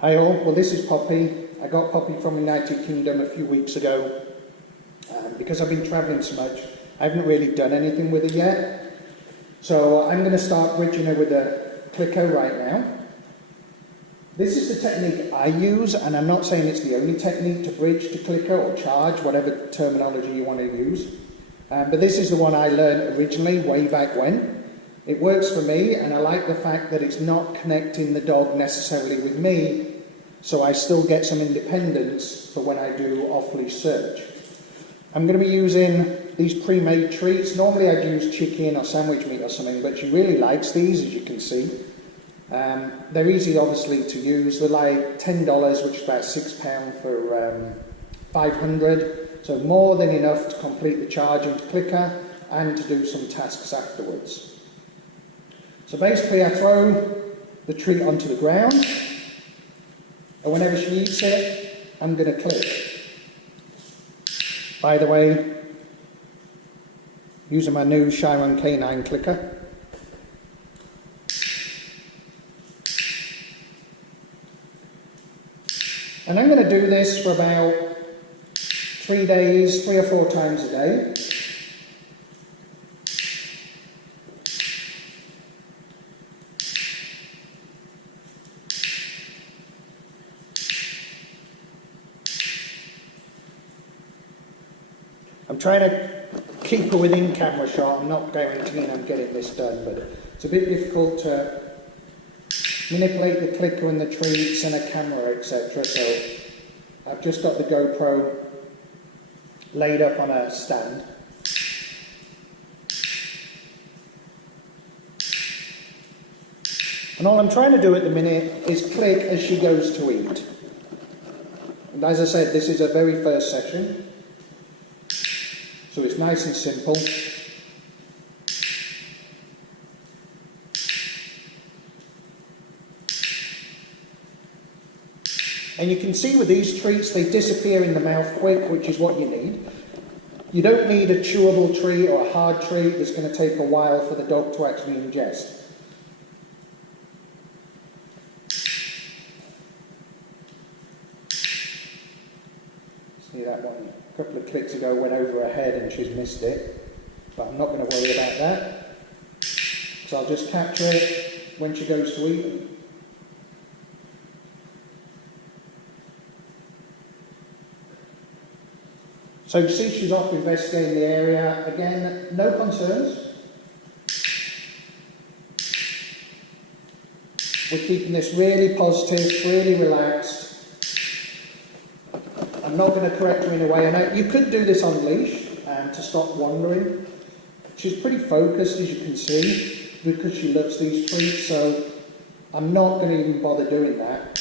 Hi all, well this is Poppy. I got Poppy from the United Kingdom a few weeks ago. Because I've been travelling so much, I haven't really done anything with her yet. So I'm going to start bridging her with a clicker right now. This is the technique I use, and I'm not saying it's the only technique to bridge to clicker or charge, whatever terminology you want to use. But this is the one I learned originally, way back when. It works for me, and I like the fact that it's not connecting the dog necessarily with me, so I still get some independence for when I do off-leash search. I'm going to be using these pre-made treats. Normally I'd use chicken or sandwich meat or something, but she really likes these, as you can see. They're easy, obviously, to use. They're like $10, which is about £6 for 500. So more than enough to complete the charge into clicker and to do some tasks afterwards. So basically I throw the treat onto the ground, and whenever she eats it, I'm going to click. By the way, using my new Chiron K9 clicker. And I'm going to do this for about 3 days, 3 or 4 times a day. I'm trying to keep her within camera shot. I'm not guaranteeing I'm getting this done, but it's a bit difficult to manipulate the clicker and the treats and a camera, etc. So I've just got the GoPro laid up on a stand. And all I'm trying to do at the minute is click as she goes to eat. And as I said, this is her very first session. So it's nice and simple. And you can see with these treats, they disappear in the mouth quick, which is what you need. You don't need a chewable treat or a hard treat that's going to take a while for the dog to actually ingest. See that one? A couple of clicks ago went over her head and she's missed it, but I'm not going to worry about that. So I'll just capture it when she goes to eat. So you see she's off investigating the area. Again, no concerns. We're keeping this really positive, really relaxed. I'm not going to correct her in a way. I know you could do this on leash to stop wandering. She's pretty focused, as you can see, because she loves these treats, so I'm not going to even bother doing that.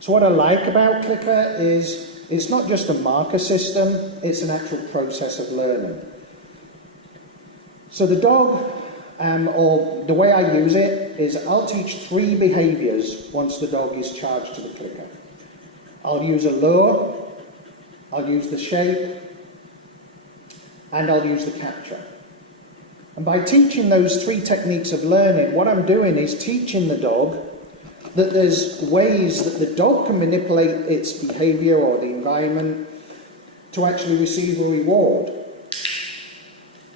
So what I like about Clicker is it's not just a marker system, it's an actual process of learning. So the dog, or the way I use it, is I'll teach 3 behaviours once the dog is charged to the clicker. I'll use a lure, I'll use the shape, and I'll use the capture. And by teaching those 3 techniques of learning, what I'm doing is teaching the dog that there's ways that the dog can manipulate its behaviour or the environment to actually receive a reward.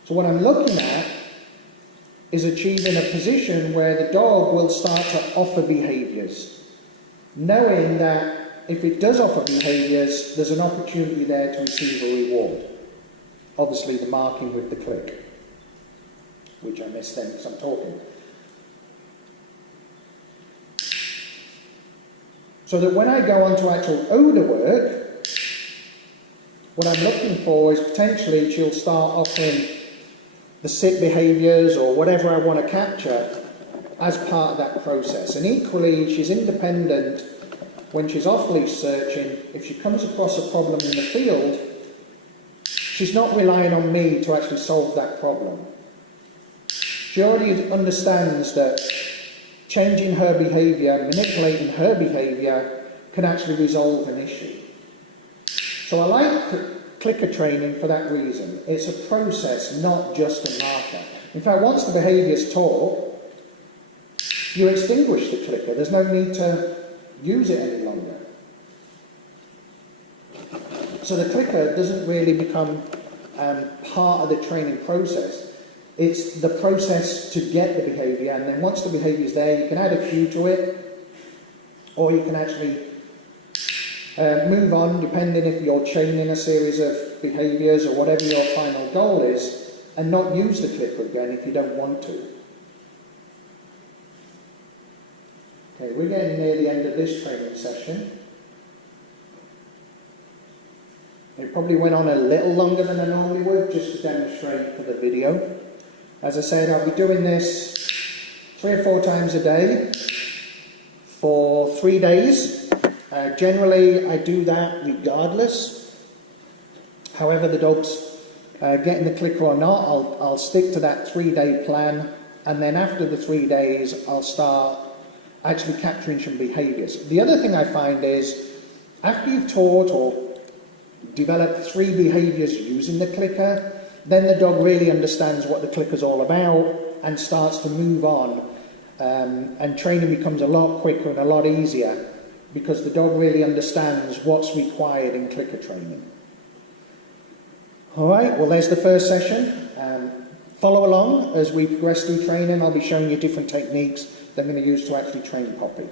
So what I'm looking at is achieving a position where the dog will start to offer behaviours, knowing that if it does offer behaviours, there's an opportunity there to receive a reward. Obviously the marking with the click, which I missed then because I'm talking. So that when I go on to actual odour work, what I'm looking for is potentially she'll start offering the sit behaviours or whatever I want to capture as part of that process. And equally, she's independent when she's off-leash searching. If she comes across a problem in the field, she's not relying on me to actually solve that problem. She already understands that changing her behaviour, manipulating her behaviour, can actually resolve an issue. So I like clicker training for that reason. It's a process, not just a marker. In fact, once the behaviour is taught, you extinguish the clicker. There's no need to use it any longer. So the clicker doesn't really become part of the training process. It's the process to get the behaviour, and then once the behaviour is there, you can add a cue to it, or you can actually move on, depending if you're chaining a series of behaviours or whatever your final goal is, and not use the clicker again if you don't want to. Okay, we're getting near the end of this training session. It probably went on a little longer than I normally would, just to demonstrate for the video. As I said, I'll be doing this 3 or 4 times a day for 3 days. Generally, I do that regardless. However the dog's getting the clicker or not, I'll stick to that 3-day plan, and then after the 3 days, I'll start actually capturing some behaviours. The other thing I find is, after you've taught or developed 3 behaviours using the clicker, then the dog really understands what the clicker's all about and starts to move on, and training becomes a lot quicker and a lot easier because the dog really understands what's required in clicker training. Alright, well there's the first session. Follow along as we progress through training. I'll be showing you different techniques that I'm going to use to actually train Poppy.